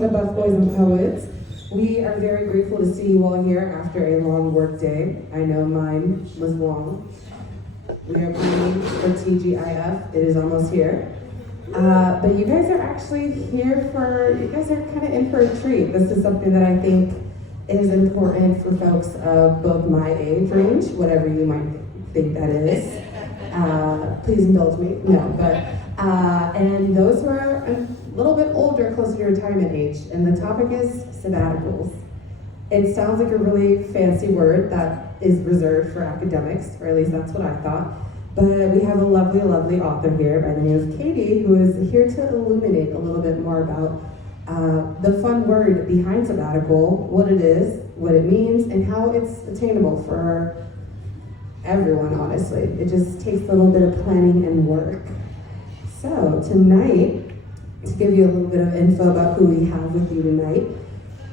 The Busboys and Poets. We are very grateful to see you all here after a long work day. I know mine was long. We are planning for TGIF. It is almost here. But you guys are actually here you guys are kind of in for a treat. This is something that I think is important for folks of both my age range, whatever you might think that is. Please indulge me. No, but and those who are a little bit older, closer to retirement age, and the topic is sabbaticals. It sounds like a really fancy word that is reserved for academics, or at least that's what I thought. But we have a lovely, lovely author here by the name of Cady, who is here to illuminate a little bit more about the fun word behind sabbatical, what it is, what it means, and how it's attainable for everyone, honestly. It just takes a little bit of planning and work. So tonight, to give you a little bit of info about who we have with you tonight,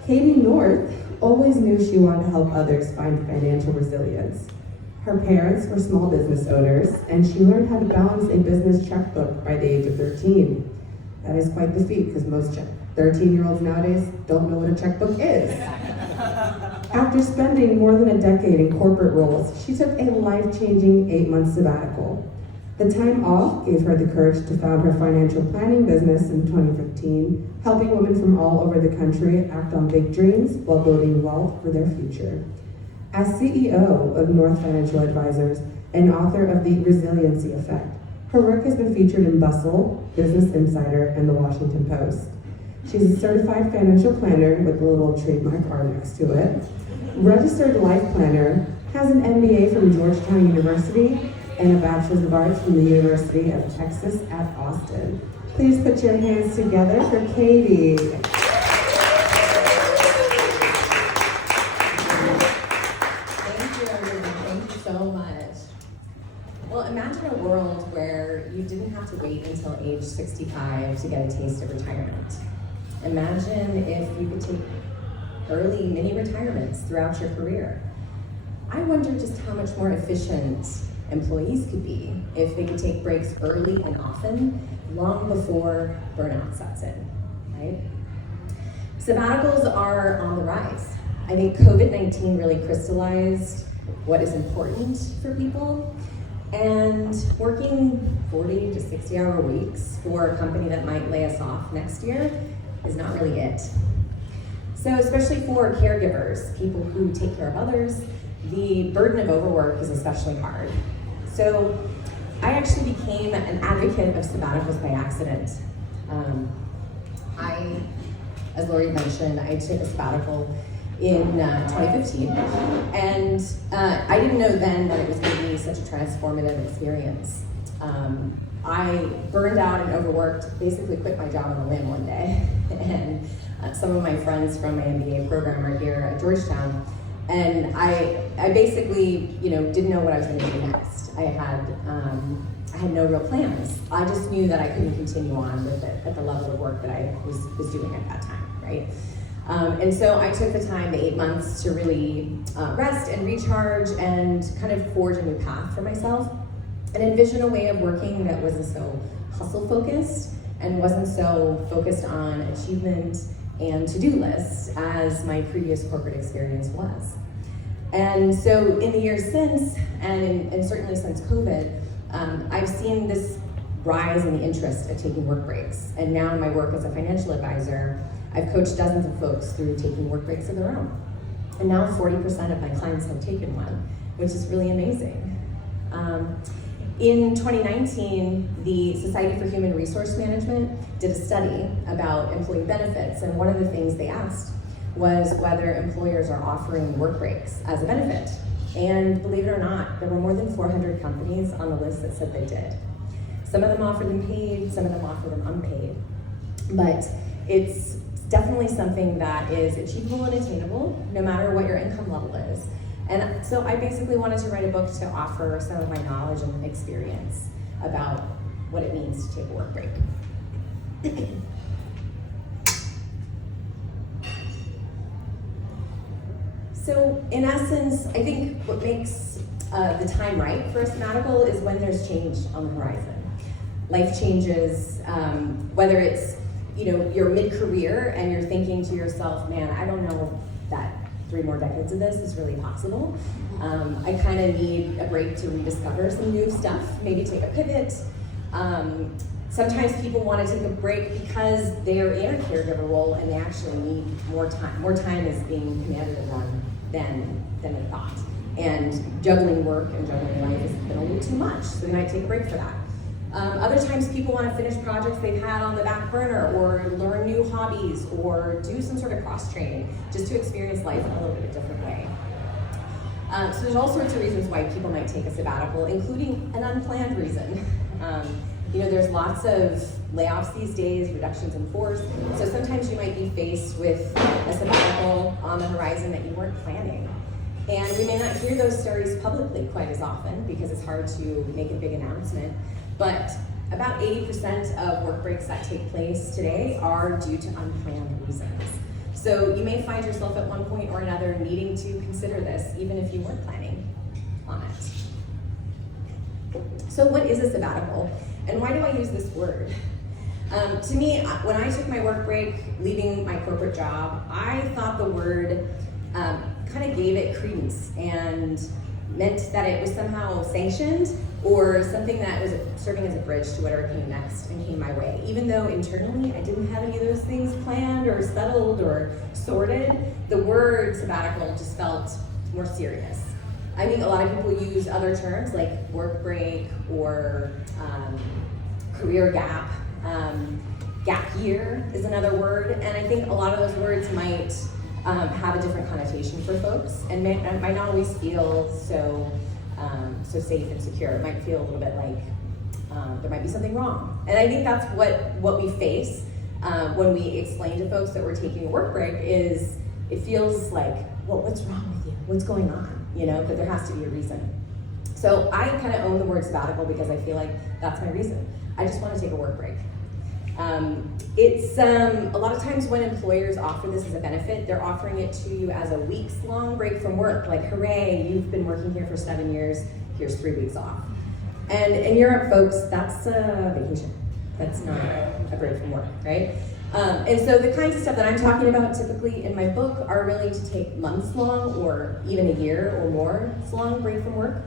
Cady North always knew she wanted to help others find financial resilience. Her parents were small business owners, and she learned how to balance a business checkbook by the age of 13. That is quite the feat, because most 13-year-olds nowadays don't know what a checkbook is. After spending more than a decade in corporate roles, she took a life-changing 8-month sabbatical. The time off gave her the courage to found her financial planning business in 2015, helping women from all over the country act on big dreams while building wealth for their future. As CEO of North Financial Advisors and author of The Resiliency Effect, her work has been featured in Bustle, Business Insider, and The Washington Post. She's a certified financial planner with a little trademark R next to it, registered life planner, has an MBA from Georgetown University, and a Bachelor's of Arts from the University of Texas at Austin. Please put your hands together for Cady. Thank you, everyone. Thank you so much. Well, imagine a world where you didn't have to wait until age 65 to get a taste of retirement. Imagine if you could take early mini retirements throughout your career. I wonder just how much more efficient employees could be if they could take breaks early and often, long before burnout sets in, right? Sabbaticals are on the rise. I think COVID-19 really crystallized what is important for people, and working 40 to 60-hour weeks for a company that might lay us off next year is not really it. So especially for caregivers, people who take care of others, the burden of overwork is especially hard. So I actually became an advocate of sabbaticals by accident. As Lori mentioned, I took a sabbatical in 2015, and I didn't know then that it was going to be such a transformative experience. I burned out and overworked, basically quit my job on a limb one day, and some of my friends from my MBA program are here at Georgetown. And I basically, didn't know what I was going to do next. I had no real plans. I just knew that I couldn't continue on with it at the level of work that I was doing at that time, right? And so I took the time, the 8 months, to really rest and recharge and kind of forge a new path for myself and envision a way of working that wasn't so hustle-focused and wasn't so focused on achievement and to-do lists as my previous corporate experience was. And so in the years since, and certainly since COVID, I've seen this rise in the interest of taking work breaks. And now in my work as a financial advisor, I've coached dozens of folks through taking work breaks of their own. And now 40% of my clients have taken one, which is really amazing. In 2019, the Society for Human Resource Management did a study about employee benefits, and one of the things they asked was whether employers are offering work breaks as a benefit. And believe it or not, there were more than 400 companies on the list that said they did. Some of them offered them paid, some of them offered them unpaid. But it's definitely something that is achievable and attainable, no matter what your income level is. And so I basically wanted to write a book to offer some of my knowledge and experience about what it means to take a work break. So in essence, I think what makes the time right for a sabbatical is when there's change on the horizon. Life changes, whether it's you're mid-career and you're thinking to yourself, man, I don't know that 3 more decades of this is really possible. I kind of need a break to rediscover some new stuff, maybe take a pivot. Sometimes people want to take a break because they're in a caregiver role and they actually need more time. More time is being commanded of them than they thought. And juggling work and juggling life has been a little too much, so they might take a break for that. Other times people want to finish projects they've had on the back burner, or learn new hobbies, or do some sort of cross-training, just to experience life in a little bit different way. So there's all sorts of reasons why people might take a sabbatical, including an unplanned reason. There's lots of layoffs these days, reductions in force, so sometimes you might be faced with a sabbatical on the horizon that you weren't planning. And we may not hear those stories publicly quite as often because it's hard to make a big announcement, but about 80% of work breaks that take place today are due to unplanned reasons. So you may find yourself at one point or another needing to consider this, even if you weren't planning on it. So what is a sabbatical? And why do I use this word? To me, when I took my work break, leaving my corporate job, I thought the word kind of gave it credence and meant that it was somehow sanctioned or something that was serving as a bridge to whatever came next and came my way. Even though internally I didn't have any of those things planned or settled or sorted, the word sabbatical just felt more serious. I think a lot of people use other terms like work break or career gap. Gap year is another word, and I think a lot of those words might have a different connotation for folks and might not always feel so safe and secure. It might feel a little bit like there might be something wrong. And I think that's what we face when we explain to folks that we're taking a work break is it feels like, well, what's wrong with you? What's going on? But there has to be a reason. So I kind of own the word sabbatical because I feel like that's my reason. I just want to take a work break. It's a lot of times when employers offer this as a benefit, they're offering it to you as a weeks-long break from work. Like, hooray, you've been working here for 7 years, here's 3 weeks off. And in Europe, folks, that's a vacation. That's not a break from work, right? And so the kinds of stuff that I'm talking about typically in my book are really to take months long or even a year or more long break from work.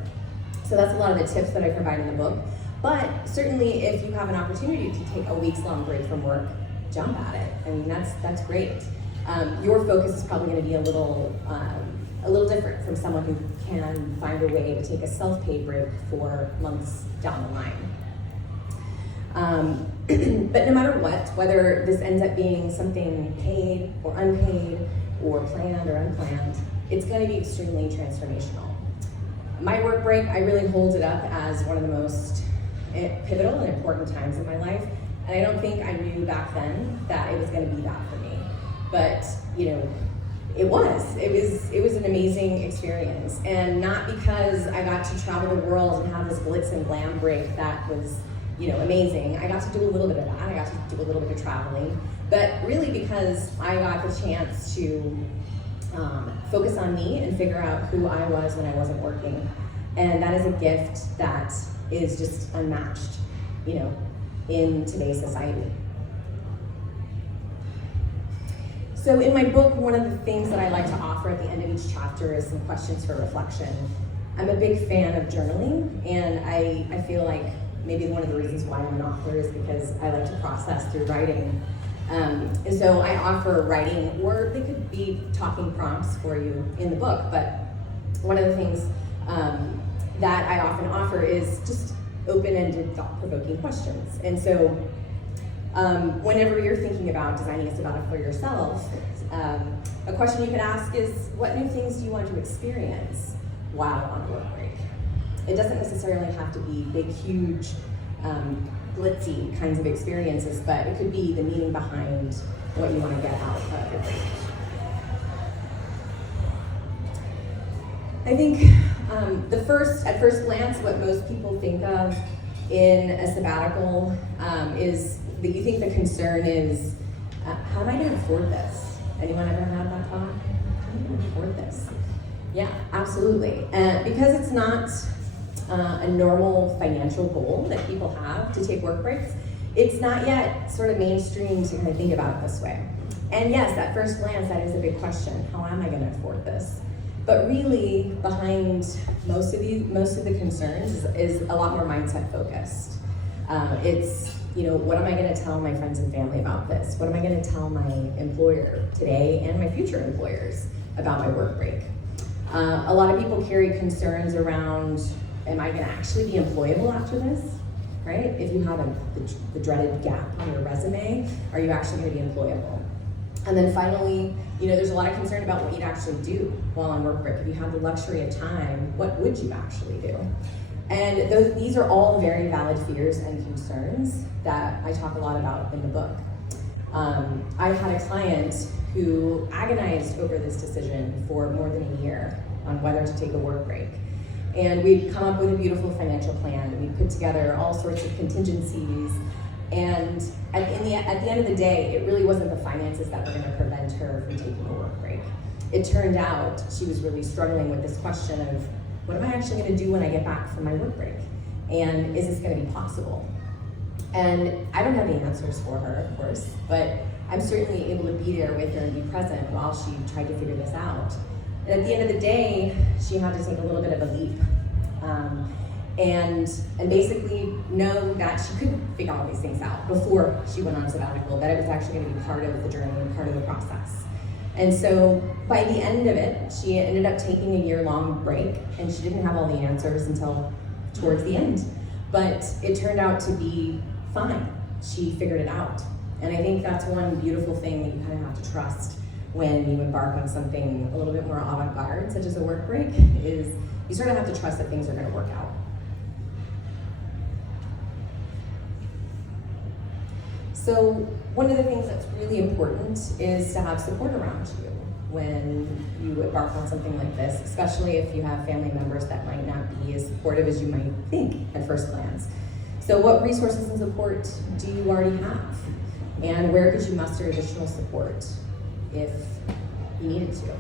So that's a lot of the tips that I provide in the book. But certainly if you have an opportunity to take a weeks-long break from work, jump at it. I mean, that's great. Your focus is probably going to be a little different from someone who can find a way to take a self-paid break for months down the line. But no matter what, whether this ends up being something paid or unpaid or planned or unplanned, it's going to be extremely transformational. My work break, I really hold it up as one of the most pivotal and important times in my life, and I don't think I knew back then that it was going to be that for me. But it was an amazing experience, and not because I got to travel the world and have this glitz and glam break that was amazing. I got to do a little bit of that. I got to do a little bit of traveling, but really because I got the chance to focus on me and figure out who I was when I wasn't working, and that is a gift that is just unmatched, in today's society. So in my book, one of the things that I like to offer at the end of each chapter is some questions for reflection. I'm a big fan of journaling, and I feel like maybe one of the reasons why I'm an author is because I like to process through writing. And so I offer writing, or they could be talking prompts for you in the book, but one of the things that I often offer is just open-ended, thought-provoking questions. And so whenever you're thinking about designing a sabbatical for yourself, a question you can ask is, what new things do you want to experience while on a work break? It doesn't necessarily have to be big, huge, glitzy kinds of experiences, but it could be the meaning behind what you want to get out of your break. I think at first glance, what most people think of in a sabbatical is that you think the concern is, how am I going to afford this? Anyone ever had that thought? How am I going to afford this? Yeah, absolutely. Because it's not a normal financial goal that people have to take work breaks, it's not yet sort of mainstream to kind of think about it this way. And yes, at first glance, that is a big question. How am I going to afford this? But really, behind most of the concerns is a lot more mindset focused. It's, what am I going to tell my friends and family about this? What am I going to tell my employer today and my future employers about my work break? A lot of people carry concerns around, am I going to actually be employable after this? Right? If you have the dreaded gap on your resume, are you actually going to be employable? And then finally, there's a lot of concern about what you'd actually do while on work break. If you had the luxury of time, what would you actually do? And these are all very valid fears and concerns that I talk a lot about in the book. I had a client who agonized over this decision for more than a year on whether to take a work break. And we'd come up with a beautiful financial plan. We'd put together all sorts of contingencies. And at the end of the day, it really wasn't the finances that were going to prevent her from taking a work break. It turned out she was really struggling with this question of, what am I actually going to do when I get back from my work break? And is this going to be possible? And I don't have the answers for her, of course, but I'm certainly able to be there with her and be present while she tried to figure this out. And at the end of the day, she had to take a little bit of a leap. And basically know that she couldn't figure all these things out before she went on sabbatical, that it was actually going to be part of the journey and part of the process. And so by the end of it, she ended up taking a year-long break, and she didn't have all the answers until towards the end. But it turned out to be fine. She figured it out. And I think that's one beautiful thing that you kind of have to trust when you embark on something a little bit more avant-garde, such as a work break, is you sort of have to trust that things are going to work out. So one of the things that's really important is to have support around you when you embark on something like this, especially if you have family members that might not be as supportive as you might think at first glance. So what resources and support do you already have? And where could you muster additional support if you needed to,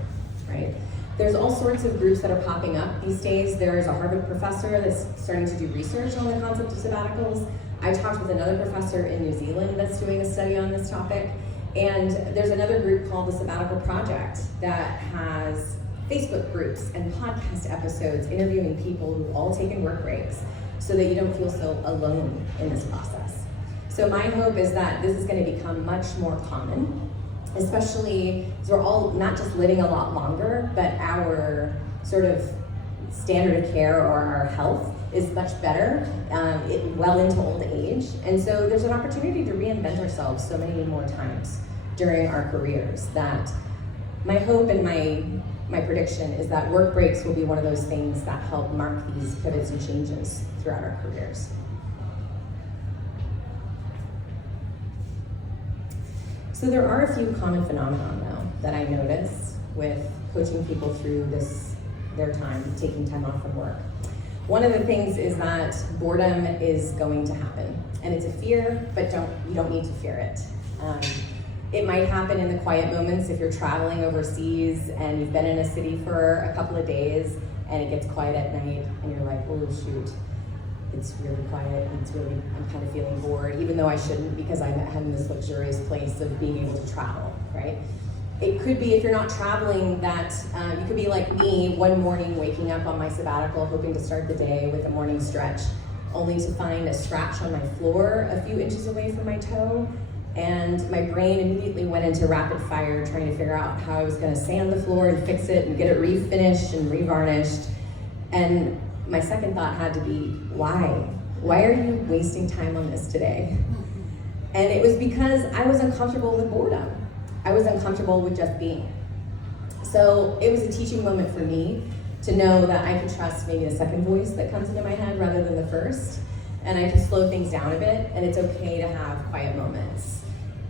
right? There's all sorts of groups that are popping up these days. There's a Harvard professor that's starting to do research on the concept of sabbaticals. I talked with another professor in New Zealand that's doing a study on this topic. And there's another group called the Sabbatical Project that has Facebook groups and podcast episodes interviewing people who've all taken work breaks so that you don't feel so alone in this process. So my hope is that this is going to become much more common, especially as we're all not just living a lot longer, but our sort of standard of care or our health is much better well into old age. And so there's an opportunity to reinvent ourselves so many more times during our careers that my hope and my prediction is that work breaks will be one of those things that help mark these pivots and changes throughout our careers. So there are a few common phenomena though that I notice with coaching people through their time, taking time off from work. One of the things is that boredom is going to happen, and it's a fear, but you don't need to fear it. It might happen in the quiet moments if you're traveling overseas and you've been in a city for a couple of days and it gets quiet at night and you're like, oh shoot, it's really quiet and I'm kind of feeling bored, even though I shouldn't because I'm in this luxurious place of being able to travel, right? It could be, if you're not traveling, that you could be like me, one morning waking up on my sabbatical, hoping to start the day with a morning stretch, only to find a scratch on my floor a few inches away from my toe. And my brain immediately went into rapid fire trying to figure out how I was going to sand the floor and fix it and get it refinished and revarnished. And my second thought had to be, why? Why are you wasting time on this today? And it was because I was uncomfortable with boredom. I was uncomfortable with just being. So it was a teaching moment for me to know that I could trust maybe the second voice that comes into my head rather than the first. And I could slow things down a bit, and it's okay to have quiet moments.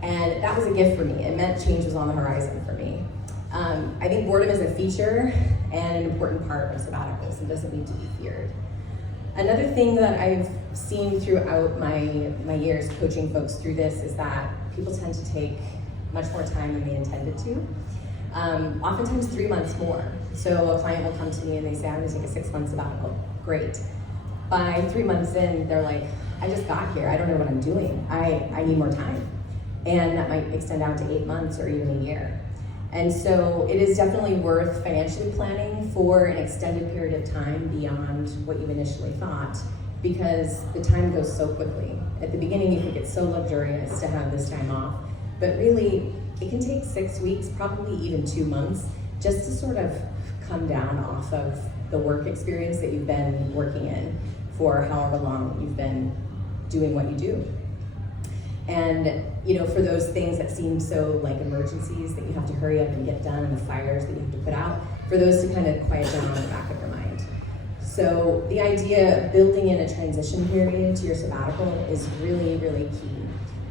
And that was a gift for me. It meant change was on the horizon for me. I think boredom is a feature and an important part of sabbaticals and doesn't need to be feared. Another thing that I've seen throughout my years coaching folks through this is that people tend to take much more time than they intended to. Oftentimes 3 months more. So a client will come to me and they say, I'm gonna take a 6-month sabbatical. Great. by 3 months in, they're like, I just got here, I don't know what I'm doing, I need more time. And that might extend out to 8 months or even a year. And so it is definitely worth financially planning for an extended period of time beyond what you initially thought, because the time goes so quickly. At the beginning, you think it's so luxurious to have this time off, but really, it can take 6 weeks, probably even 2 months, just to sort of come down off of the work experience that you've been working in for however long you've been doing what you do. And for those things that seem so like emergencies that you have to hurry up and get done, and the fires that you have to put out, for those to kind of quiet down on the back of your mind. So the idea of building in a transition period to your sabbatical is really, really key.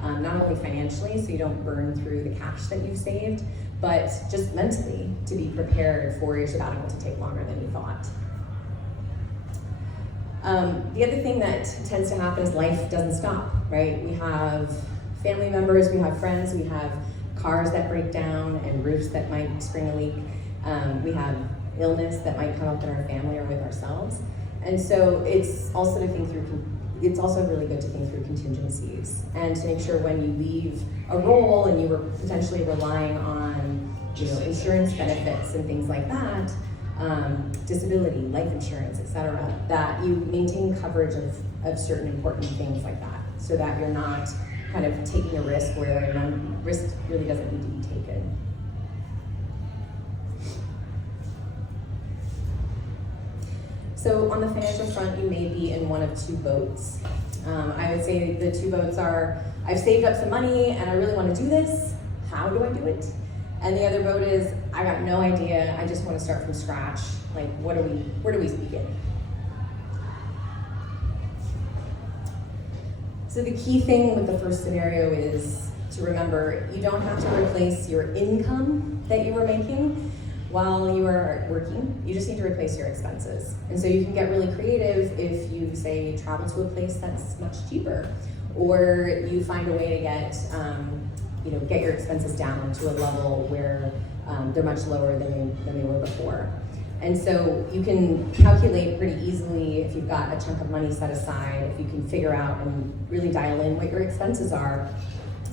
Not only financially, so you don't burn through the cash that you've saved, but just mentally to be prepared for your sabbatical to take longer than you thought. The other thing that tends to happen is life doesn't stop, right? We have family members, we have friends, we have cars that break down and roofs that might spring a leak. We have illness that might come up in our family or with ourselves. And so it's also really good to think through contingencies and to make sure when you leave a role and you were potentially relying on insurance benefits and things like that, disability, life insurance, etc., that you maintain coverage of certain important things like that, so that you're not kind of taking a risk where risk really doesn't need to be taken. So on the financial front, you may be in one of two boats. I would say the two boats are, I've saved up some money and I really want to do this. How do I do it? And the other boat is, I got no idea, I just want to start from scratch. Like, where do we begin? So the key thing with the first scenario is to remember, you don't have to replace your income that you were making while you are working. You just need to replace your expenses. And so you can get really creative if you say travel to a place that's much cheaper, or you find a way to get your expenses down to a level where they're much lower than they were before. And so you can calculate pretty easily if you've got a chunk of money set aside, if you can figure out and really dial in what your expenses are.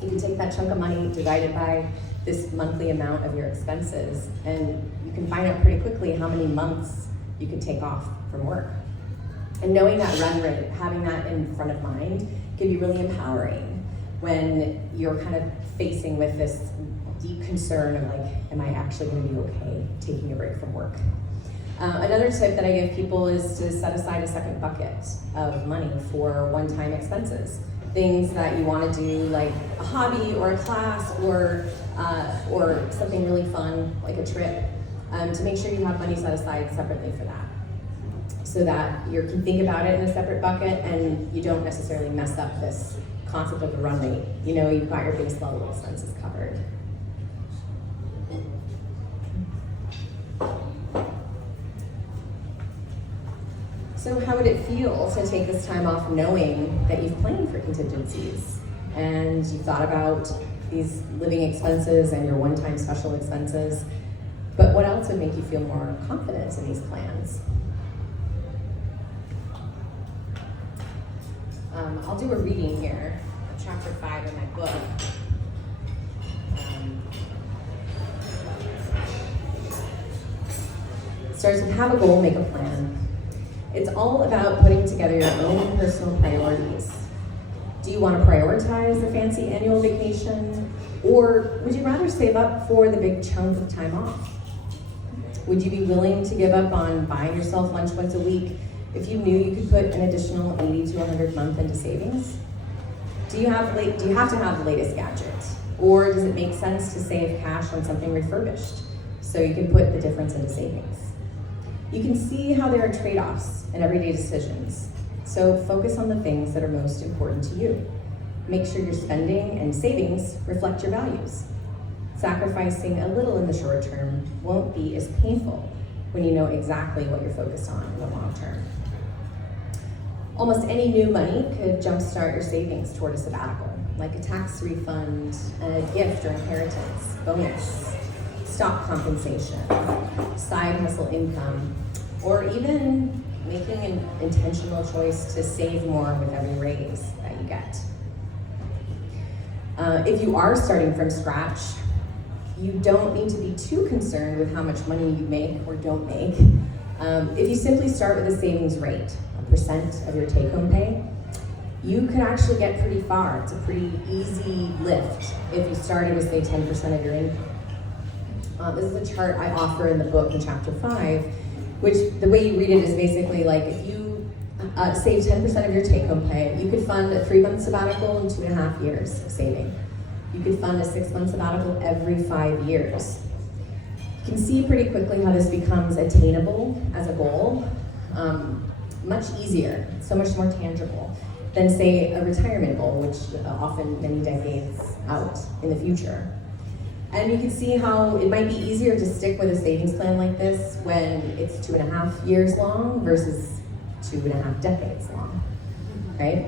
You can take that chunk of money, divide it by this monthly amount of your expenses, and you can find out pretty quickly how many months you could take off from work. And knowing that run rate, having that in front of mind, can be really empowering when you're kind of facing with this deep concern of like, am I actually going to be okay taking a break from work? Another tip that I give people is to set aside a second bucket of money for one-time expenses. Things that you want to do, like a hobby or a class or something really fun, like a trip, to make sure you have money set aside separately for that, so that you can think about it in a separate bucket and you don't necessarily mess up this concept of the run rate. You've got your base level expenses covered. So how would it feel to take this time off knowing that you've planned for contingencies and you've thought about these living expenses and your one-time special expenses, but what else would make you feel more confident in these plans? I'll do a reading here, chapter 5 in my book. It starts with, have a goal, make a plan. It's all about putting together your own personal priorities. Do you want to prioritize the fancy annual vacation, or would you rather save up for the big chunk of time off? Would you be willing to give up on buying yourself lunch once a week if you knew you could put an additional 80 to 100 a month into savings? Do you have to have the latest gadget, or does it make sense to save cash on something refurbished so you can put the difference into savings? You can see how there are trade-offs in everyday decisions, so focus on the things that are most important to you. Make sure your spending and savings reflect your values. Sacrificing a little in the short term won't be as painful when you know exactly what you're focused on in the long term. Almost any new money could jumpstart your savings toward a sabbatical, like a tax refund, a gift or inheritance, bonus, stock compensation, side hustle income, or even making an intentional choice to save more with every raise that you get. If you are starting from scratch, you don't need to be too concerned with how much money you make or don't make. If you simply start with a savings rate, a percent of your take-home pay, you could actually get pretty far. It's a pretty easy lift if you started with, say, 10% of your income. This is a chart I offer in the book in chapter 5, which the way you read it is basically like if you save 10% of your take-home pay, you could fund a 3-month sabbatical in 2.5 years of saving. You could fund a 6-month sabbatical every 5 years. You can see pretty quickly how this becomes attainable as a goal, much easier, so much more tangible than, say, a retirement goal, which often many decades out in the future. And you can see how it might be easier to stick with a savings plan like this when it's 2.5 years long versus 2.5 decades long, right?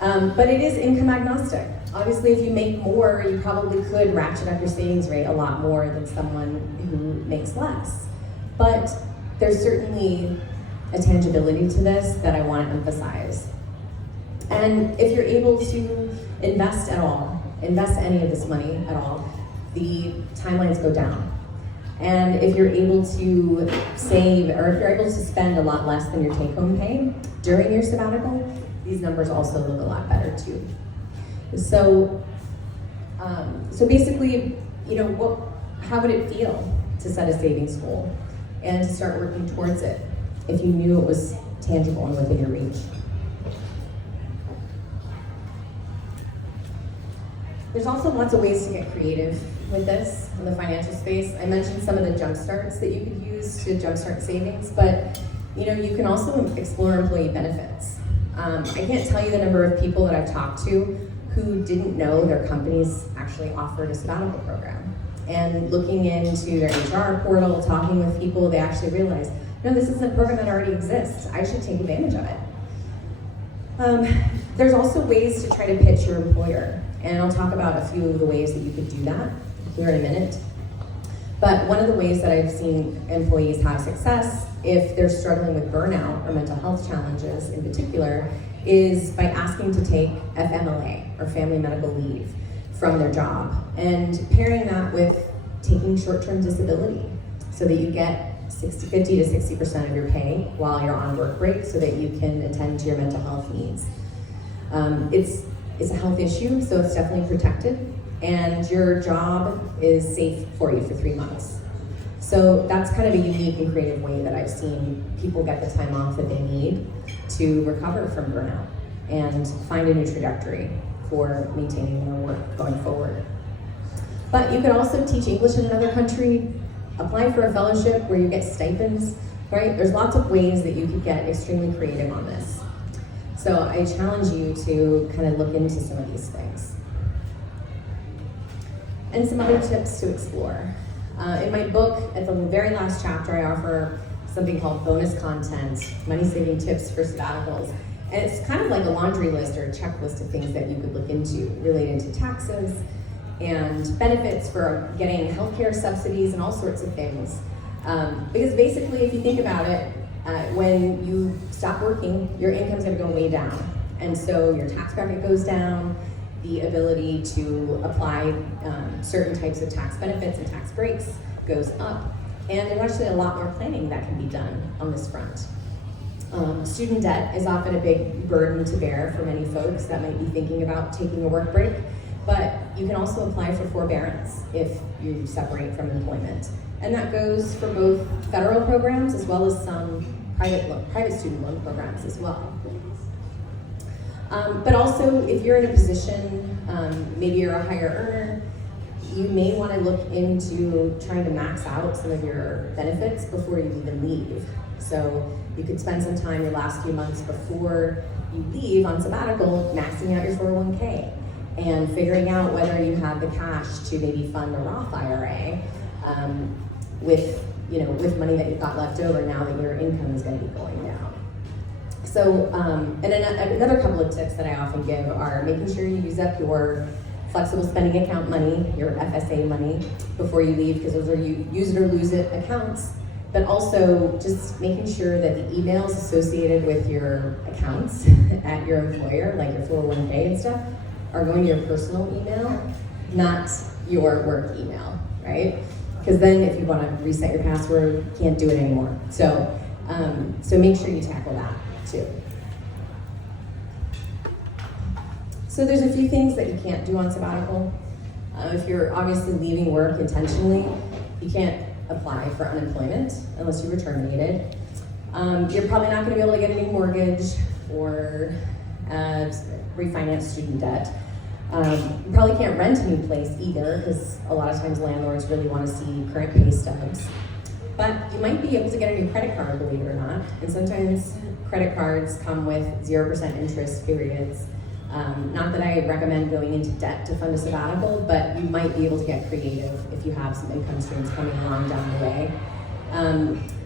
But it is income agnostic. Obviously, if you make more, you probably could ratchet up your savings rate a lot more than someone who makes less. But there's certainly a tangibility to this that I want to emphasize. And if you're able to invest at all, invest any of this money at all, the timelines go down. And if you're able to save, or if you're able to spend a lot less than your take-home pay during your sabbatical, these numbers also look a lot better too. So basically, how would it feel to set a savings goal and to start working towards it if you knew it was tangible and within your reach? There's also lots of ways to get creative with this in the financial space. I mentioned some of the jump starts that you could use to jumpstart savings, but you can also explore employee benefits. I can't tell you the number of people that I've talked to who didn't know their companies actually offered a sabbatical program. And looking into their HR portal, talking with people, they actually realized, no, this is a program that already exists. I should take advantage of it. There's also ways to try to pitch your employer. And I'll talk about a few of the ways that you could do that here in a minute. But one of the ways that I've seen employees have success, if they're struggling with burnout or mental health challenges in particular, is by asking to take FMLA, or family medical leave, from their job, and pairing that with taking short-term disability so that you get 50 to 60% of your pay while you're on work break so that you can attend to your mental health needs. It's a health issue, so it's definitely protected, and your job is safe for you for 3 months. So that's kind of a unique and creative way that I've seen people get the time off that they need to recover from burnout and find a new trajectory for maintaining their work going forward. But you could also teach English in another country, apply for a fellowship where you get stipends, right? There's lots of ways that you could get extremely creative on this. So I challenge you to kind of look into some of these things. And some other tips to explore. In my book, at the very last chapter, I offer something called bonus content, money-saving tips for sabbaticals. And it's kind of like a laundry list or a checklist of things that you could look into related to taxes and benefits for getting healthcare subsidies and all sorts of things. Because basically, if you think about it, when you stop working, your income's gonna go way down. And so your tax bracket goes down, the ability to apply certain types of tax benefits and tax breaks goes up. And there's actually a lot more planning that can be done on this front. Student debt is often a big burden to bear for many folks that might be thinking about taking a work break, but you can also apply for forbearance if you separate from employment. And that goes for both federal programs as well as some private student loan programs as well. But also, if you're in a position, maybe you're a higher earner, you may want to look into trying to max out some of your benefits before you even leave. So you could spend some time your last few months before you leave on sabbatical maxing out your 401k and figuring out whether you have the cash to maybe fund a Roth IRA with money that you've got left over now that your income is going to be going down. So, and another couple of tips that I often give are making sure you use up your flexible spending account money, your FSA money, before you leave, because those are use it or lose it accounts. but also just making sure that the emails associated with your accounts at your employer, like your 401k and stuff, are going to your personal email, not your work email, right? Because then if you want to reset your password, you can't do it anymore. So make sure you tackle that too. So there's a few things that you can't do on sabbatical. If you're obviously leaving work intentionally, you can't apply for unemployment unless you were terminated. You're probably not going to be able to get a new mortgage or refinance student debt. You probably can't rent a new place either, because a lot of times landlords really want to see current pay stubs. But you might be able to get a new credit card, believe it or not. And sometimes credit cards come with 0% interest periods. Not that I recommend going into debt to fund a sabbatical, but you might be able to get creative if you have some income streams coming along down the way.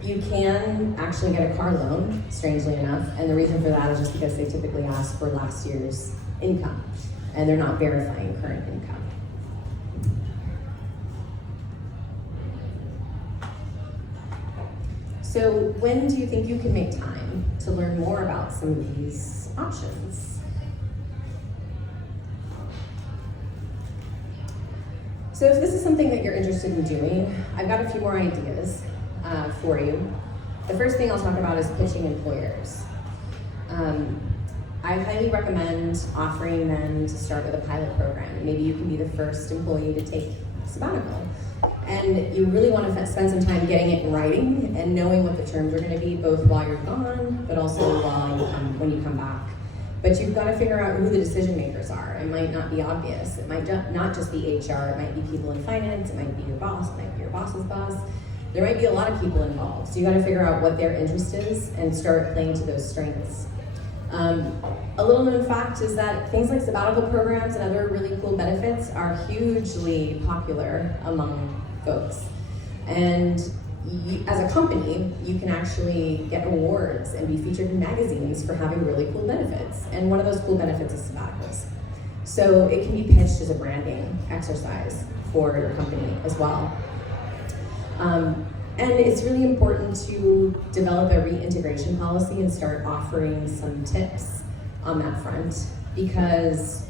You can actually get a car loan, strangely enough, and the reason for that is just because they typically ask for last year's income, and they're not verifying current income. So when do you think you can make time to learn more about some of these options? So if this is something that you're interested in doing, I've got a few more ideas for you. The first thing I'll talk about is pitching employers. I highly recommend offering them to start with a pilot program. Maybe you can be the first employee to take a sabbatical. And you really want to spend some time getting it in writing and knowing what the terms are going to be, both while you're gone, but also when you come back. But you've got to figure out who the decision makers are. It might not be obvious. It might not just be HR. It might be people in finance. It might be your boss. It might be your boss's boss. There might be a lot of people involved. So you got to figure out what their interest is and start playing to those strengths. A little known fact is that things like sabbatical programs and other really cool benefits are hugely popular among folks. And as a company, you can actually get awards and be featured in magazines for having really cool benefits. And one of those cool benefits is sabbaticals. So it can be pitched as a branding exercise for your company as well. And it's really important to develop a reintegration policy and start offering some tips on that front, because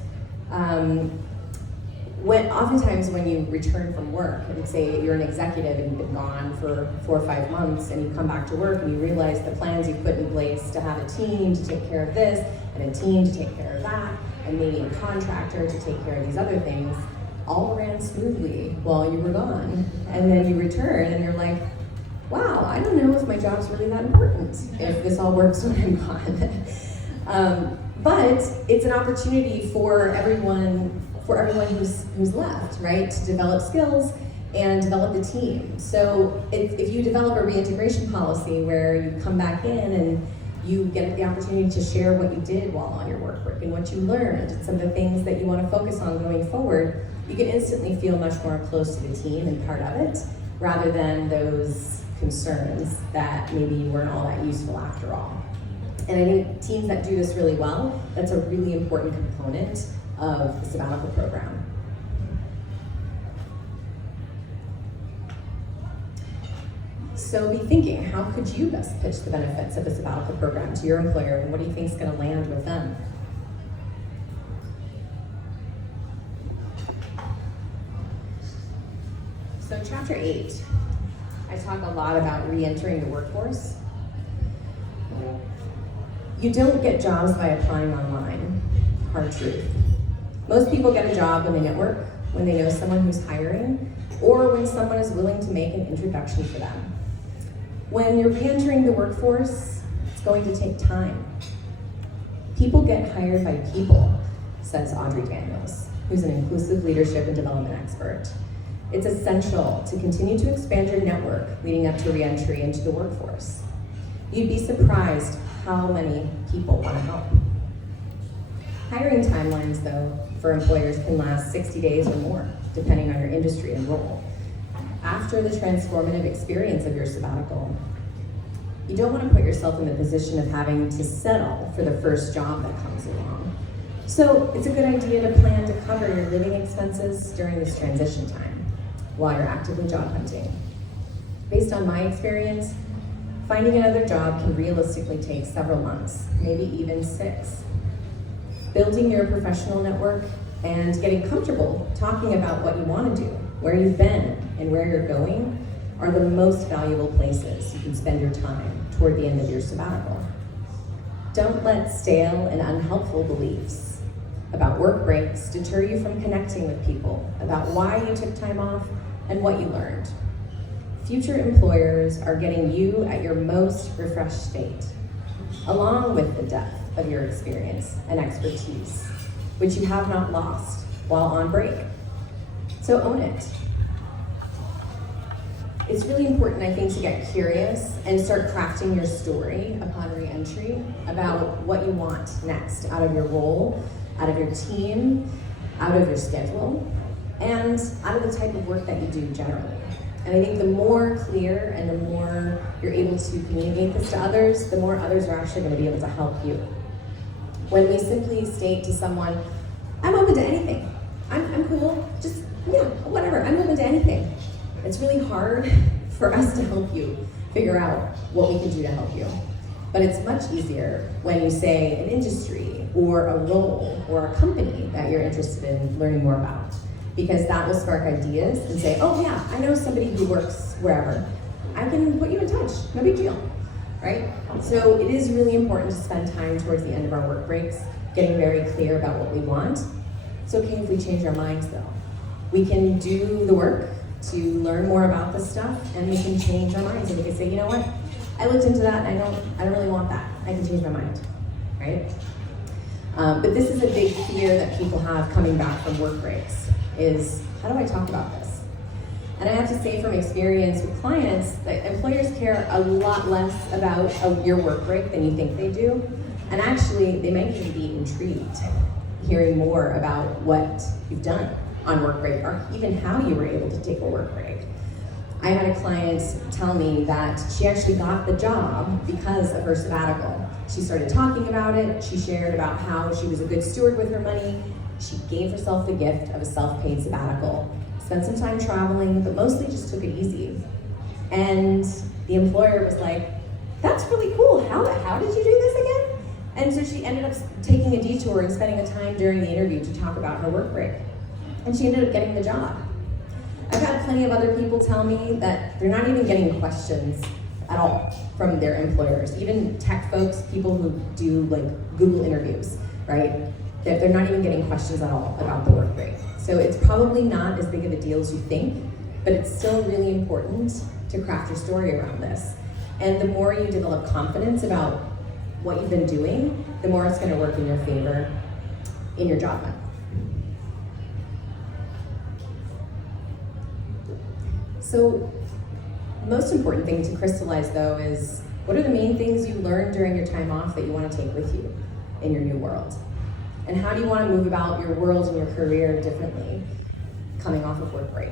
oftentimes when you return from work, and say you're an executive and you've been gone for 4 or 5 months, and you come back to work and you realize the plans you put in place to have a team to take care of this, and a team to take care of that, and maybe a contractor to take care of these other things, all ran smoothly while you were gone. And then you return and you're like, wow, I don't know if my job's really that important if this all works when I'm gone. But it's an opportunity for everyone who's left, right, to develop skills and develop the team. So if you develop a reintegration policy where you come back in and you get the opportunity to share what you did while on your work and what you learned, and some of the things that you want to focus on going forward, you can instantly feel much more close to the team and part of it, rather than those concerns that maybe you weren't all that useful after all. And I think teams that do this really well, that's a really important component of the sabbatical program. So be thinking, how could you best pitch the benefits of a sabbatical program to your employer, and what do you think is going to land with them? So chapter 8, I talk a lot about re-entering the workforce. You don't get jobs by applying online, hard truth. Most people get a job when they network, when they know someone who's hiring, or when someone is willing to make an introduction for them. When you're re-entering the workforce, it's going to take time. People get hired by people, says Audrey Daniels, who's an inclusive leadership and development expert. It's essential to continue to expand your network leading up to re-entry into the workforce. You'd be surprised how many people want to help. Hiring timelines, though, for employers can last 60 days or more, depending on your industry and role. After the transformative experience of your sabbatical, you don't want to put yourself in the position of having to settle for the first job that comes along. So it's a good idea to plan to cover your living expenses during this transition time while you're actively job hunting. based on my experience, finding another job can realistically take several months, maybe even 6. Building your professional network and getting comfortable talking about what you want to do, where you've been, and where you're going are the most valuable places you can spend your time toward the end of your sabbatical. Don't let stale and unhelpful beliefs about work breaks deter you from connecting with people about why you took time off and what you learned. Future employers are getting you at your most refreshed state, along with the depth of your experience and expertise, which you have not lost while on break. So own it. It's really important, I think, to get curious and start crafting your story upon re-entry about what you want next out of your role, out of your team, out of your schedule, and out of the type of work that you do generally. And I think the more clear and the more you're able to communicate this to others, the more others are actually going to be able to help you. When we simply state to someone, I'm open to anything, I'm cool, just, yeah, whatever, I'm open to anything. It's really hard for us to help you figure out what we can do to help you. But it's much easier when you say an industry or a role or a company that you're interested in learning more about, because that will spark ideas and say, oh yeah, I know somebody who works wherever. I can put you in touch, no big deal, right? So it is really important to spend time towards the end of our work breaks getting very clear about what we want. It's okay if we change our minds though. We can do the work to learn more about this stuff, and we can change our minds, and we can say, you know what, I looked into that, and I don't really want that. I can change my mind, right? But this is a big fear that people have coming back from work breaks, is how do I talk about this? And I have to say from experience with clients that employers care a lot less about your work break than you think they do. And actually, they might even be intrigued hearing more about what you've done on work break, or even how you were able to take a work break. I had a client tell me that she actually got the job because of her sabbatical. She started talking about it, she shared about how she was a good steward with her money, she gave herself the gift of a self-paid sabbatical, spent some time traveling, but mostly just took it easy. And the employer was like, that's really cool, how did you do this again? And so she ended up taking a detour and spending the time during the interview to talk about her work break. And she ended up getting the job. I've had plenty of other people tell me that they're not even getting questions at all from their employers. Even tech folks, people who do like Google interviews, right? That they're not even getting questions at all about the work break. So it's probably not as big of a deal as you think, but it's still really important to craft your story around this. And the more you develop confidence about what you've been doing, the more it's gonna work in your favor in your job hunt. So, the most important thing to crystallize though is, what are the main things you learned during your time off that you want to take with you in your new world? And how do you want to move about your world and your career differently coming off of work break?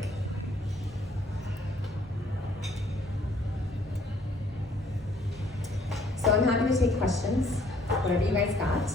So I'm happy to take questions, whatever you guys got.